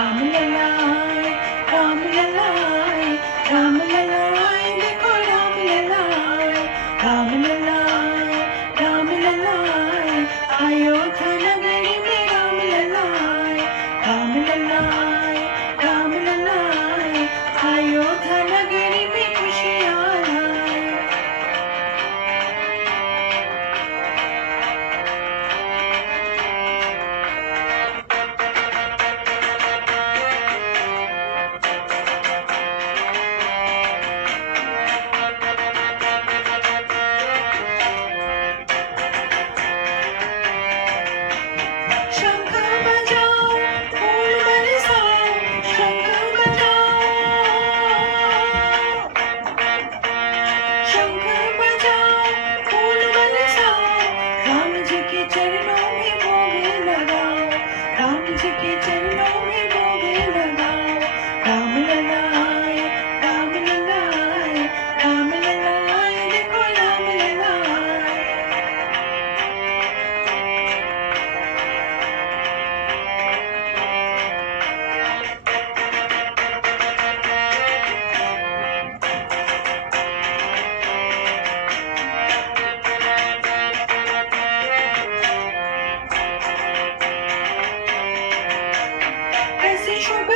राम ललाए राम ललाए राम ललाए देखो राम ललाए राम ललाए राम ललाए अयोध्या नगरी में राम ललाए राम ललाए राम ललाए अयोध्या नगरी में खुशियाँ लाए। शंख बजाओ फूल बरसाओ शंख बजाओ शंख बजाओ फूल बरसाओ राम जी के चरणों में भोग लगाओ राम जी के चरणों में भोग लगाओ राम ललाए राम ललाए राम ललाए देखो राम ललाए। ऐसी शुभ